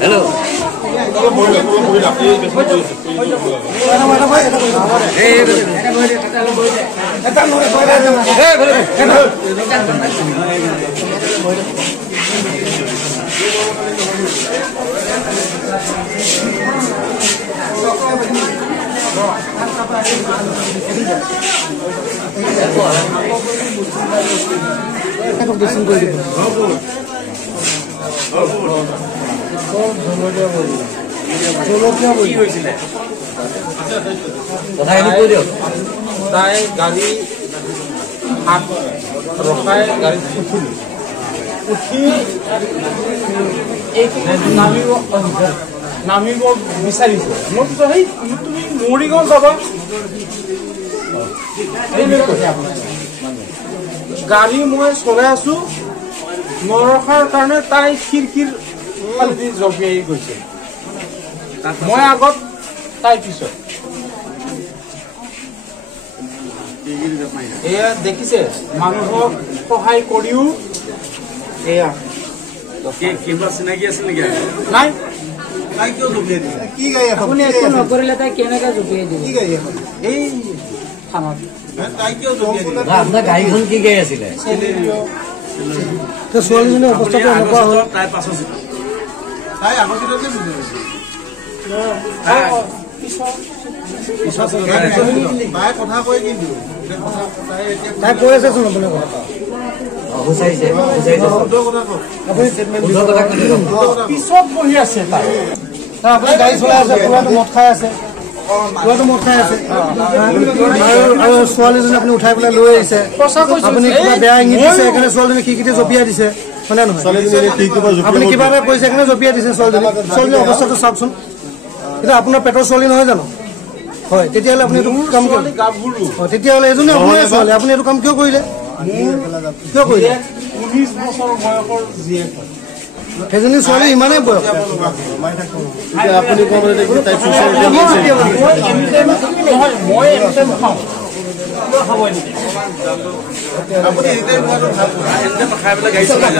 Hello. তাই গাড়ী ৰখাই গাড়ীত উঠি নামিব বিচাৰিছে মই সেই তুমি মৰিগাঁও যাবা গাড়ী মই চলাই আছো নৰখাৰ কাৰণে তাই খিৰিকীৰ ফালেদি জঁপিয়াই গৈছে মই আগত তাই পিছত এয়া দেখিছে মানুহক সহায় কৰিও এয়া কিবা চিনাকি আছে নেকি নাই তাই কিয় জপিয়াই দিছে কি গাড়ী এখন আপুনি একো নকৰিলে তাই কেনেকৈ জপিয়াই দিব কি গাড়ী এখন এই থানাত তাই কিয় জপিয়াই দিলে আপোনাৰ গাড়ীখন কি গাড়ী আছিলে ছোৱালীজনীৰ অৱস্থাটো এনেকুৱা হ'ল তাই পাছত তাই আগৰ চিটতে তাই কথা কয় কিন্তু তাই কৈ আছে চোন আপোনাৰ কথা পিছত বহি আছে তাই আপুনি গাড়ী চলাই আছে ল'ৰাটো মদ খাই আছে আৰু ছোৱালীজনী আপুনি উঠাই পেলাই লৈ আহিছে আপুনি কিবা বেয়া ইংগিত দিছে সেইকাৰণে ছোৱালীজনী খিৰিকীতে জঁপিয়াই দিছে হয়নে নহয় আপুনি কিবা এটা কৈছে সেইকাৰণে জঁপিয়াই দিছে ছোৱালীজনীৰ অৱস্থাটো চাওকচোন এতিয়া আপোনাৰ পেটৰ ছোৱালী নহয় জানো হয় তেতিয়াহ'লে আপুনি এইটো কাম কৰিলে তেতিয়াহ'লে এজনী আপোনাৰ ছোৱালী আপুনি এইটো কাম কিয় কৰিলে 19 বছৰ বয়সৰ জীয়েক সেইজনী ছোৱালী ইমানেই বয়স আপুনি মই খাওঁ আপুনি খাই পেলাই গাড়ী চলাই